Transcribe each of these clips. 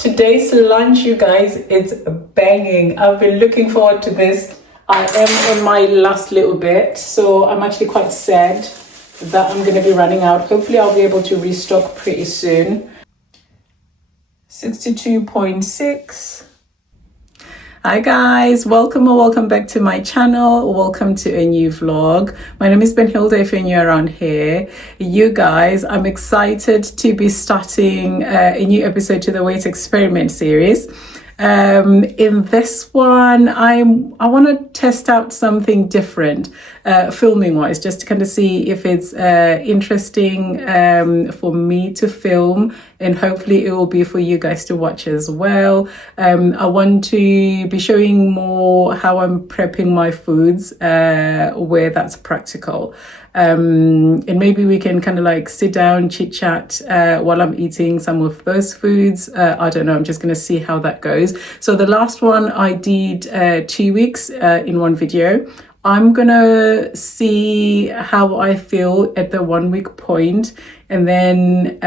Today's lunch, you guys, it's banging. I've been looking forward to this. I am on my last little bit, so I'm actually quite sad that I'm going to be running out. Hopefully I'll be able to restock pretty soon. 62.6. Hi guys, welcome or welcome back to my channel. Welcome to a new vlog. My name is Benhilda if you're new around here. You guys, I'm excited to be starting a new episode to the weight experiment series. In this one, I want to test out something different, filming wise, just to kind of see if it's interesting for me to film, and hopefully it will be for you guys to watch as well. I want to be showing more how I'm prepping my foods where that's practical. And maybe we can kind of like sit down, chit chat while I'm eating some of those foods. I don't know, I'm just going to see how that goes. So the last one I did 2 weeks in one video. I'm gonna see how I feel at the 1 week point, and then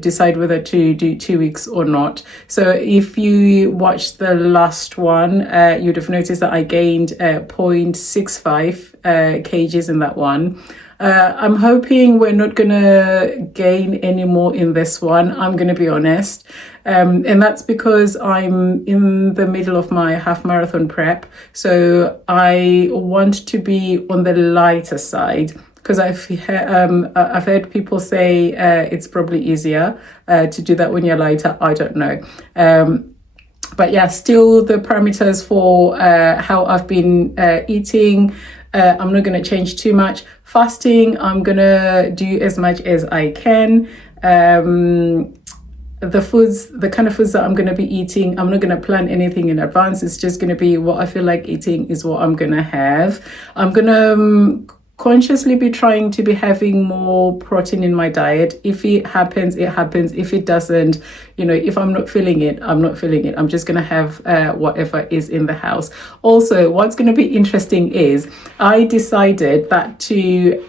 decide whether to do 2 weeks or not. So if you watched the last one, you'd have noticed that I gained 0.65 kgs in that one. I'm hoping we're not gonna gain any more in this one, I'm gonna be honest. And that's because I'm in the middle of my half marathon prep. So I want to be on the lighter side, because I've heard people say it's probably easier to do that when you're lighter. I don't know. But yeah, still the parameters for how I've been eating, I'm not going to change too much. Fasting, I'm going to do as much as I can. The kind of foods that I'm going to be eating, I'm not going to plan anything in advance. It's just going to be what I feel like eating is what I'm going to have. I'm going to consciously be trying to be having more protein in my diet. If it happens, it happens. If it doesn't, if I'm not feeling it, I'm not feeling it. I'm just going to have whatever is in the house. Also, what's going to be interesting is I decided that to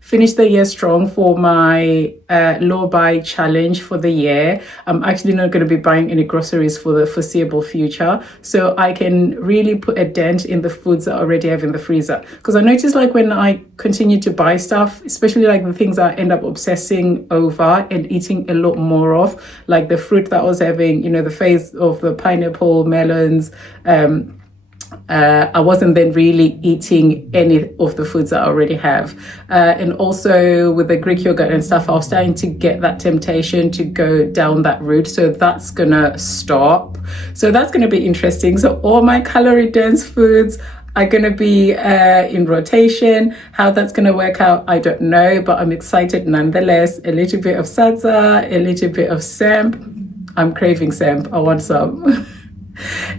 finish the year strong for my low buy challenge for the year. I'm actually not going to be buying any groceries for the foreseeable future, so I can really put a dent in the foods that I already have in the freezer. Because I noticed, like, when I continue to buy stuff, especially like the things that I end up obsessing over and eating a lot more of, like the fruit that I was having, the phase of the pineapple, melons, I wasn't then really eating any of the foods that I already have. And also with the Greek yogurt and stuff, I was starting to get that temptation to go down that route. So that's gonna stop. So that's gonna be interesting. So all my calorie dense foods are gonna be in rotation. How that's gonna work out, I don't know, but I'm excited nonetheless. A little bit of salsa, a little bit of samp. I'm craving samp, I want some.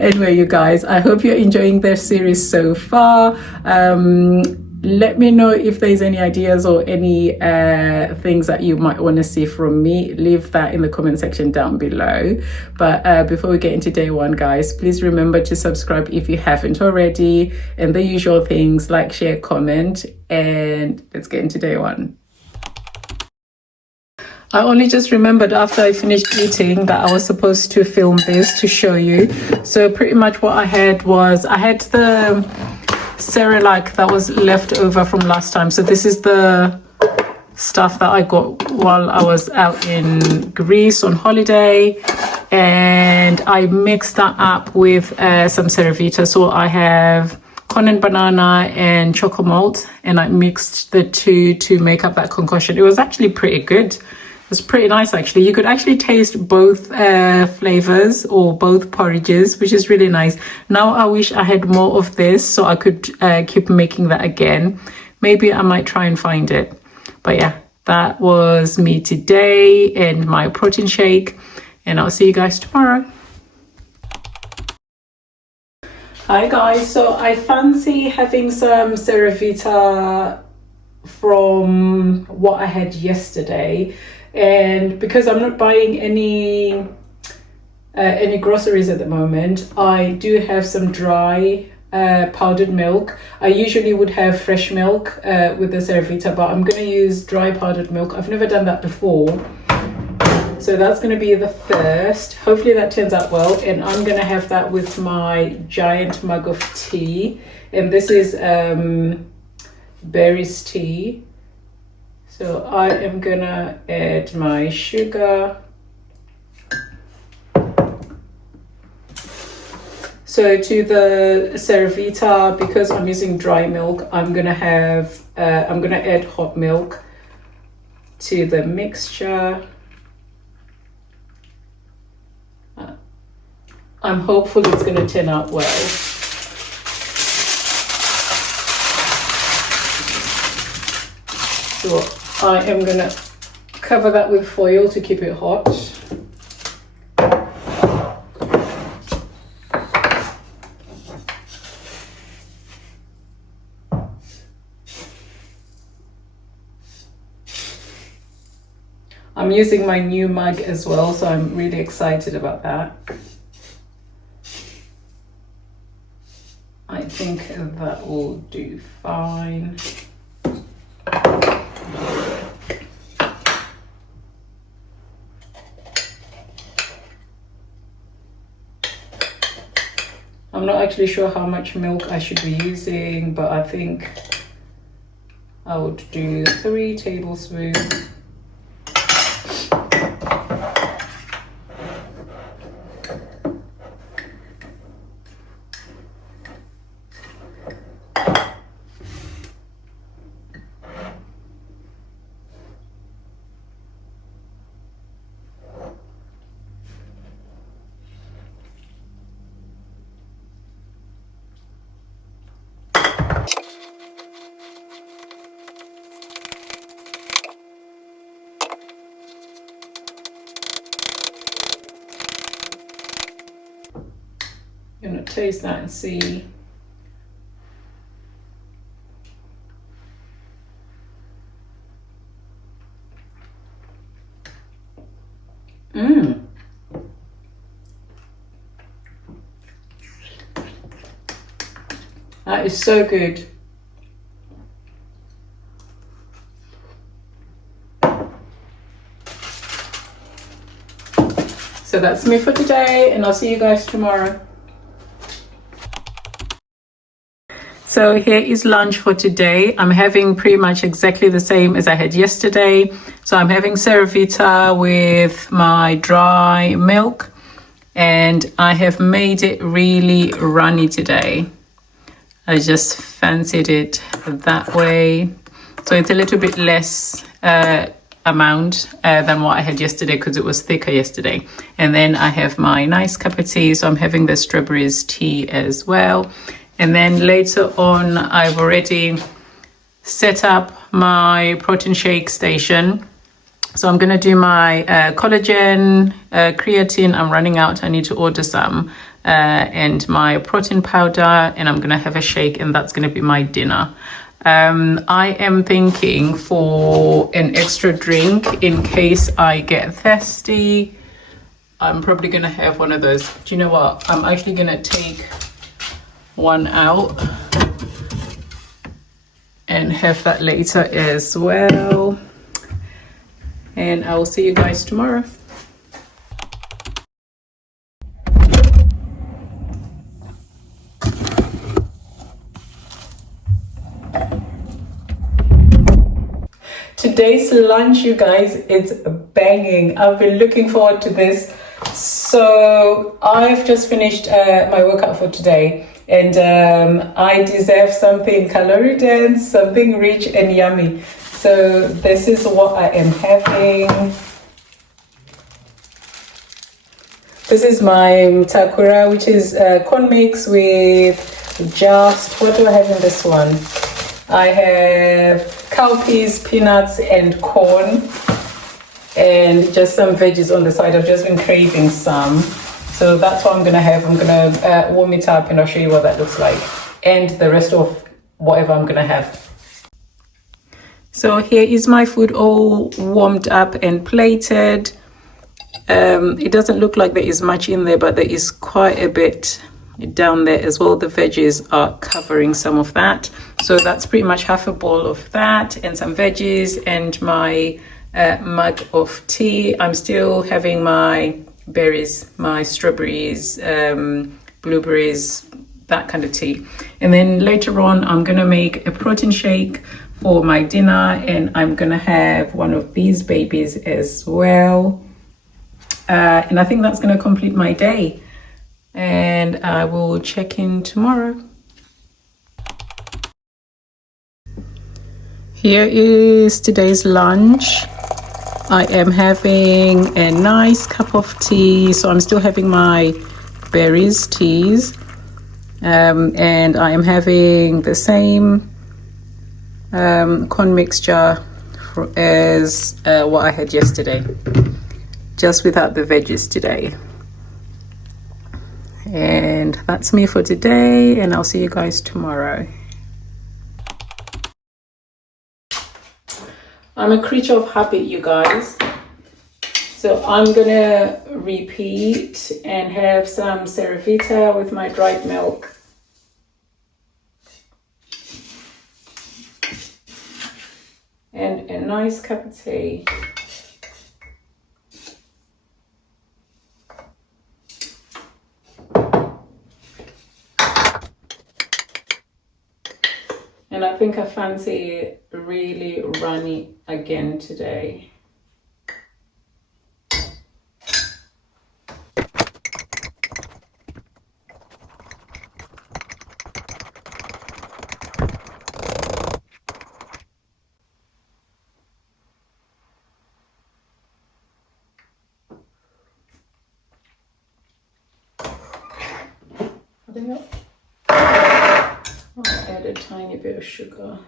Anyway, you guys, I hope you're enjoying this series so far. Let me know if there's any ideas or any things that you might want to see from me. Leave that in the comment section down below. But before we get into day one, guys, please remember to subscribe if you haven't already, and the usual things like, share, comment, and let's get into day one. I only just remembered after I finished eating that I was supposed to film this to show you. So pretty much what I had was, I had the Cerelac that was left over from last time. So this is the stuff that I got while I was out in Greece on holiday. And I mixed that up with some Cerevita. So I have corn and banana and choco malt. And I mixed the two to make up that concoction. It was actually pretty good. It was pretty nice, actually. You could actually taste both flavors or both porridges, which is really nice. Now I wish I had more of this so I could keep making that again. Maybe I might try and find it. But yeah, that was me today and my protein shake. And I'll see you guys tomorrow. Hi guys, so I fancy having some Cerevita from what I had yesterday. And because I'm not buying any groceries at the moment, I do have some dry powdered milk. I usually would have fresh milk with the Cerevita, but I'm going to use dry powdered milk. I've never done that before. So that's going to be the first. Hopefully that turns out well. And I'm going to have that with my giant mug of tea. And this is berries tea. So I am going to add my sugar. So to the Cervita, because I'm using dry milk, I'm going to add hot milk to the mixture. I'm hopeful it's going to turn out well. So I am going to cover that with foil to keep it hot. I'm using my new mug as well, so I'm really excited about that. I think that will do fine. I'm not actually sure how much milk I should be using, but I think I would do 3 tablespoons. I'm gonna taste that and see. That is so good. So that's me for today, and I'll see you guys tomorrow. So here is lunch for today. I'm having pretty much exactly the same as I had yesterday. So I'm having Cervita with my dry milk, and I have made it really runny today. I just fancied it that way. So it's a little bit less amount than what I had yesterday because it was thicker yesterday. And then I have my nice cup of tea. So I'm having the strawberries tea as well. And then later on, I've already set up my protein shake station. So I'm going to do my collagen, creatine. I'm running out. I need to order some. And my protein powder. And I'm going to have a shake. And that's going to be my dinner. I am thinking for an extra drink in case I get thirsty. I'm probably going to have one of those. Do you know what? I'm actually going to take one out and have that later as well. And I will see you guys tomorrow. Today's lunch, you guys, it's banging. I've been looking forward to this. So I've just finished my workout for today, and I deserve something calorie dense, something rich and yummy. So this is what I am having. This is my takura, which is corn mix with just, what do I have in this one? I have cowpeas, peanuts and corn, and just some veggies on the side. I've just been craving some. So that's what I'm going to have. I'm going to warm it up and I'll show you what that looks like. And the rest of whatever I'm going to have. So here is my food all warmed up and plated. It doesn't look like there is much in there, but there is quite a bit down there as well. The veggies are covering some of that. So that's pretty much half a bowl of that and some veggies and my mug of tea. I'm still having my berries, my strawberries, blueberries, that kind of tea. And then later on, I'm gonna make a protein shake for my dinner, and I'm gonna have one of these babies as well. And I think that's gonna complete my day. And I will check in tomorrow. Here is today's lunch. I am having a nice cup of tea. So I'm still having my berries teas. And I am having the same corn mixture as what I had yesterday, just without the veggies today. And that's me for today, and I'll see you guys tomorrow. I'm a creature of habit, you guys. So I'm gonna repeat and have some Cerevita with my dried milk. And a nice cup of tea. And I think I fancy really runny again today. I think I'll add a tiny bit of sugar.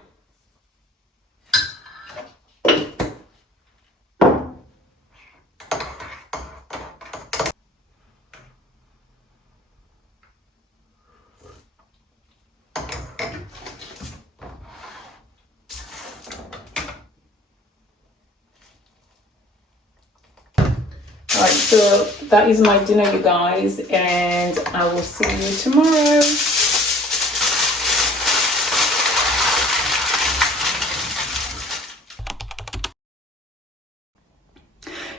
Alright, so that is my dinner, you guys, and I will see you tomorrow.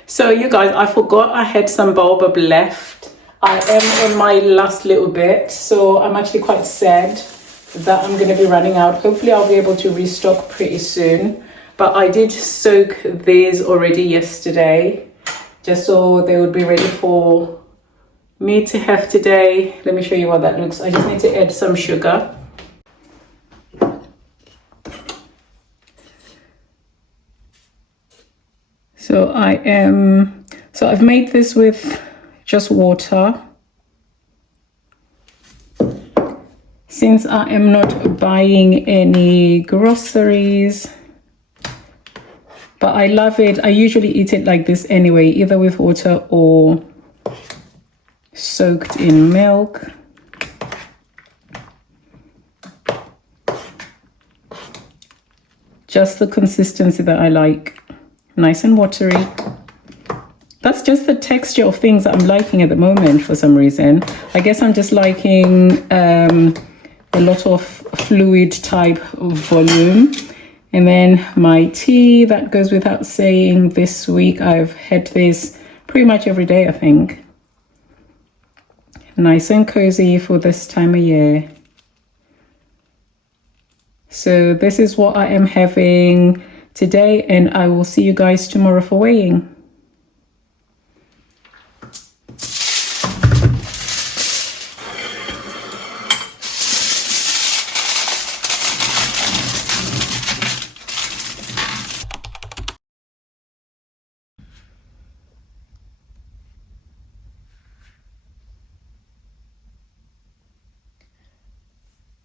So you guys, I forgot I had some baobab left. I am on my last little bit, so I'm actually quite sad that I'm going to be running out. Hopefully I'll be able to restock pretty soon. But I did soak these already yesterday, just so they would be ready for me to have today. Let me show you what that looks. I just need to add some sugar. So I've made this with just water. Since I am not buying any groceries, but I love it. I usually eat it like this anyway, either with water or soaked in milk. Just the consistency that I like. Nice and watery. That's just the texture of things that I'm liking at the moment for some reason. I guess I'm just liking a lot of fluid type of volume. And then my tea, that goes without saying. This week I've had this pretty much every day, I think. Nice and cozy for this time of year. So this is what I am having today, and I will see you guys tomorrow for weighing.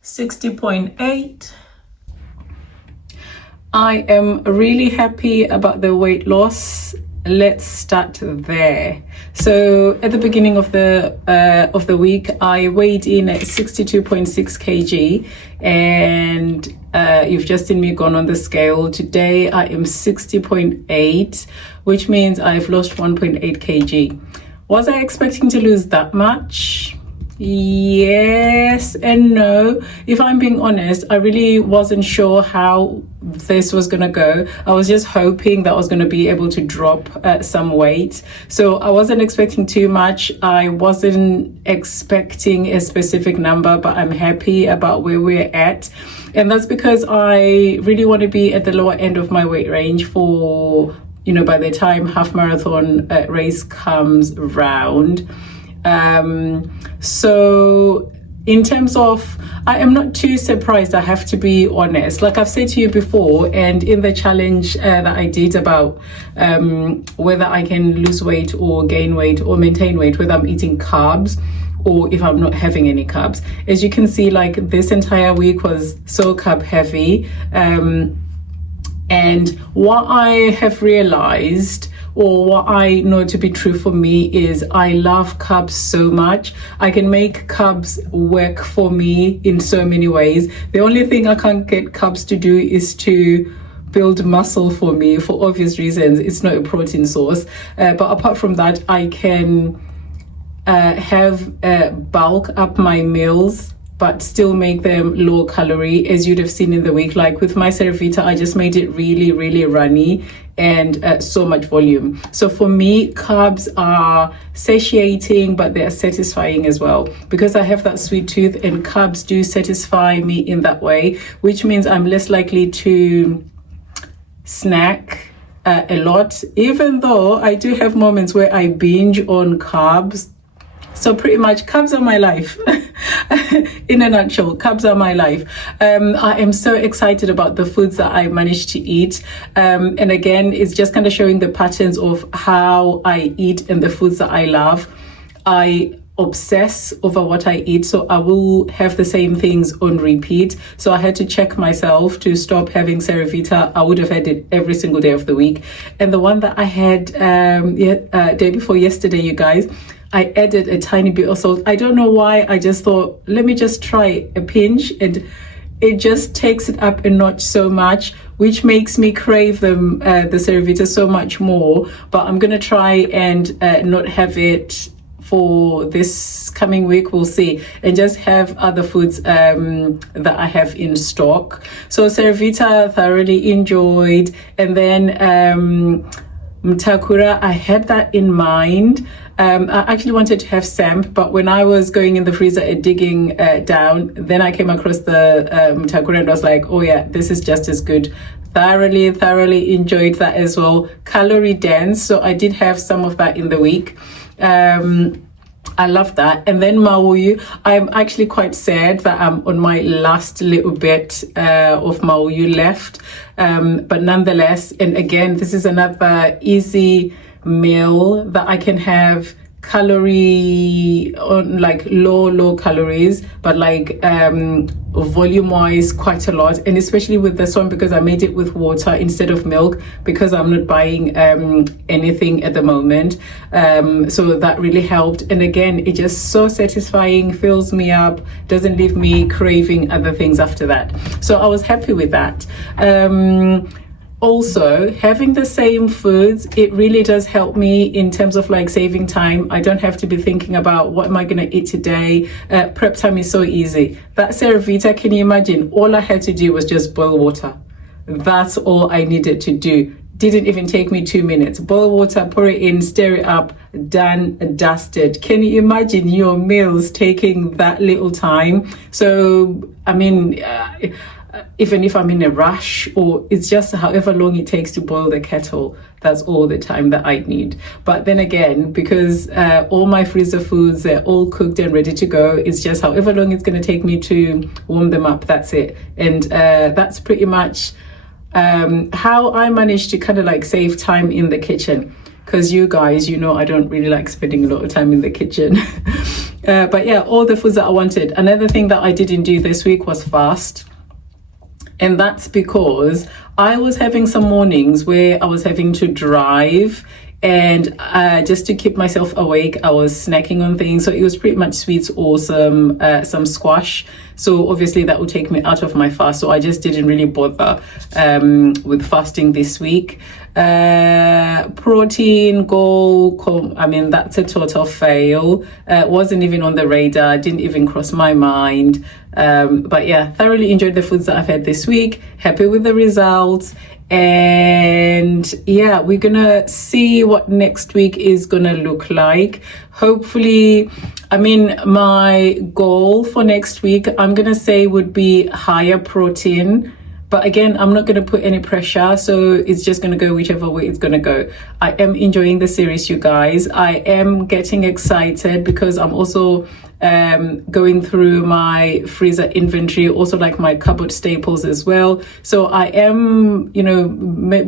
$60.8. I am really happy about the weight loss. Let's start there. So at the beginning of the week, I weighed in at 62.6 kg, and you've just seen me gone on the scale. Today I am 60.8, which means I've lost 1.8 kg. Was I expecting to lose that much? Yes and no. If I'm being honest, I really wasn't sure how this was gonna go. I was just hoping that I was gonna be able to drop some weight. So I wasn't expecting too much. I wasn't expecting a specific number, but I'm happy about where we're at. And that's because I really want to be at the lower end of my weight range for, by the time half marathon race comes round. So in terms of, I am not too surprised, I have to be honest. Like I've said to you before, and in the challenge that I did about whether I can lose weight or gain weight or maintain weight, whether I'm eating carbs or if I'm not having any carbs. As you can see, like this entire week was so carb heavy. And what I have realized, or what I know to be true for me, is I love carbs so much. I can make carbs work for me in so many ways. The only thing I can't get carbs to do is to build muscle for me, for obvious reasons. It's not a protein source. But apart from that, I can have bulk up my meals but still make them low calorie, as you'd have seen in the week. Like with my Cervita, I just made it really, really runny and so much volume. So for me, carbs are satiating, but they're satisfying as well, because I have that sweet tooth, and carbs do satisfy me in that way, which means I'm less likely to snack a lot, even though I do have moments where I binge on carbs. So pretty much carbs are my life. In a nutshell, carbs are my life. I am so excited about the foods that I managed to eat. And again, it's just kind of showing the patterns of how I eat and the foods that I love. I obsess over what I eat, so I will have the same things on repeat. So I had to check myself to stop having Cervita. I would have had it every single day of the week. And the one that I had day before yesterday, you guys, I added a tiny bit of salt. I don't know why. I just thought, let me just try a pinch, and it just takes it up a notch so much, which makes me crave the Cervita so much more. But I'm gonna try and not have it for this coming week. We'll see, and just have other foods that I have in stock. So Cervita thoroughly enjoyed, and then Mtakura, I had that in mind. I actually wanted to have samp, but when I was going in the freezer and digging down, then I came across the Mtakura and was like, oh yeah, this is just as good. Thoroughly enjoyed that as well. Calorie dense, so I did have some of that in the week. I love that. And then Mauyu, I'm actually quite sad that I'm on my last little bit of Mauyu left. But nonetheless, and again, this is another easy meal that I can have calorie on, like low calories, but like volume wise quite a lot. And especially with this one, because I made it with water instead of milk, because I'm not buying anything at the moment, so that really helped. And again, it just so satisfying, fills me up, doesn't leave me craving other things after that. So I was happy with that. Also, having the same foods, it really does help me in terms of like saving time. I don't have to be thinking about what am I going to eat today. Prep time is so easy. That Cervita, can you imagine? All I had to do was just boil water. That's all I needed to do. Didn't even take me 2 minutes. Boil water, pour it in, stir it up, done, dusted. Can you imagine your meals taking that little time? So, I mean, even if I'm in a rush, or it's just however long it takes to boil the kettle, that's all the time that I need. But then again, because all my freezer foods, they're all cooked and ready to go, it's just however long it's going to take me to warm them up, that's it. And that's pretty much how I managed to kind of like save time in the kitchen. Because you guys, I don't really like spending a lot of time in the kitchen. But yeah, all the foods that I wanted. Another thing that I didn't do this week was fast. And that's because I was having some mornings where I was having to drive, and just to keep myself awake, I was snacking on things. So it was pretty much sweets or some squash. So obviously that would take me out of my fast. So I just didn't really bother with fasting this week. Protein goal, I mean, that's a total fail. Wasn't even on the radar, didn't even cross my mind. But yeah, thoroughly enjoyed the foods that I've had this week. Happy with the results. And yeah, we're gonna see what next week is gonna look like. Hopefully, I mean, my goal for next week, I'm gonna say, would be higher protein. But again, I'm not going to put any pressure, so it's just going to go whichever way it's going to go. I am enjoying the series, you guys. I am getting excited because I'm also going through my freezer inventory, also like my cupboard staples as well. So I am, you know,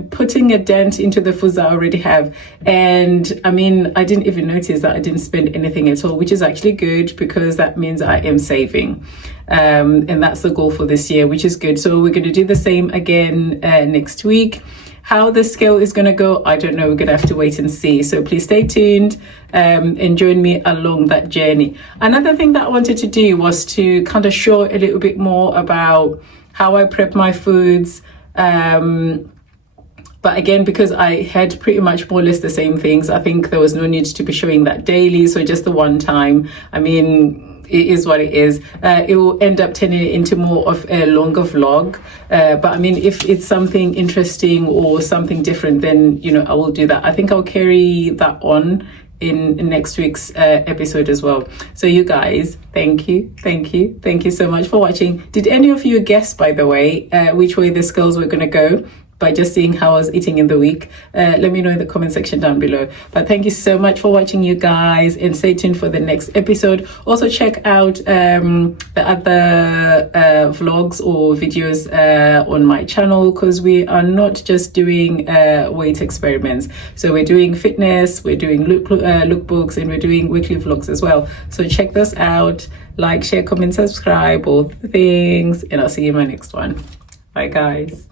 putting a dent into the foods that I already have. And I mean, I didn't even notice that I didn't spend anything at all, which is actually good because that means I am saving. And that's the goal for this year, which is good. So we're going to do the same again next week. How the scale is going to go, I don't know. We're going to have to wait and see. So please stay tuned and join me along that journey. Another thing that I wanted to do was to kind of show a little bit more about how I prep my foods. But again, because I had pretty much more or less the same things, I think there was no need to be showing that daily. So just the one time, I mean, it is what it is. It will end up turning into more of a longer vlog. But I mean, if it's something interesting or something different, then, you know, I will do that. I think I'll carry that on in next week's episode as well. So you guys, thank you so much for watching. Did any of you guess, by the way, which way the scales were going to go by just seeing how I was eating in the week? Let me know in the comment section down below. But thank you so much for watching, you guys, and stay tuned for the next episode. Also check out the other vlogs or videos on my channel, because we are not just doing weight experiments. So we're doing fitness, we're doing lookbooks, and we're doing weekly vlogs as well. So check those out. Like, share, comment, subscribe, all the things, and I'll see you in my next one. Bye guys.